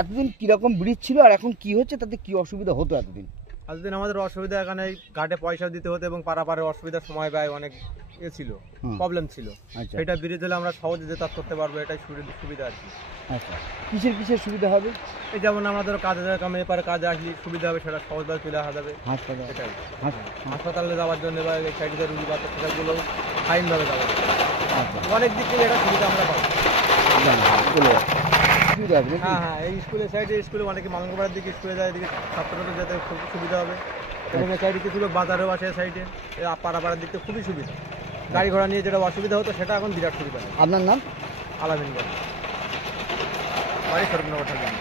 এতদিন কিরকম ব্রিজ ছিল আর এখন কি হচ্ছে, তাতে কি অসুবিধা হতো এতদিন? এতদিন আমাদের অসুবিধা, এখানে ঘাটে পয়সা দিতে হতো এবং পারাপারের অসুবিধার সময় ব্যয় অনেক ছিল, প্রবলেম ছিল। আচ্ছা, সেটা ব্রিজ হলে আমরা সহজে যাতায়াত করতে পারবো, এটাই সুবিধা আর কি। আচ্ছা, কিসের সুবিধা হবে? এই যেমন আমাদের কাজে কামে এপারে কাজে আসলে সুবিধা হবে, সেটা সহজভাবে চলে আসা যাবে। হাসপাতাল, এটাই হাসপাতালে যাওয়ার জন্য বা এই সাইডে রুগী বাচ্চা সেটাগুলো ফাইনভাবে যাওয়া যাবে। অনেক দিক থেকে এটা সুবিধা আমরা পাবো। হ্যাঁ হ্যাঁ, এই স্কুলের সাইডে স্কুলে অনেকে মালঙ্গপাড়ার দিকে স্কুলে যায়, এদিকে ছাত্রদের যাতে খুব সুবিধা হবে। এবং এই সাইডে কিছু লোক বাজারেও আসে, সাইডে পাড়াপাড়ার দিক থেকে খুবই সুবিধা। গাড়ি ঘোড়া নিয়ে যেটা অসুবিধা হতো সেটা এখন বিরাট সুবিধা। আপনার নাম? আলামিন বাড়ি, সরবনগর থাকবেন।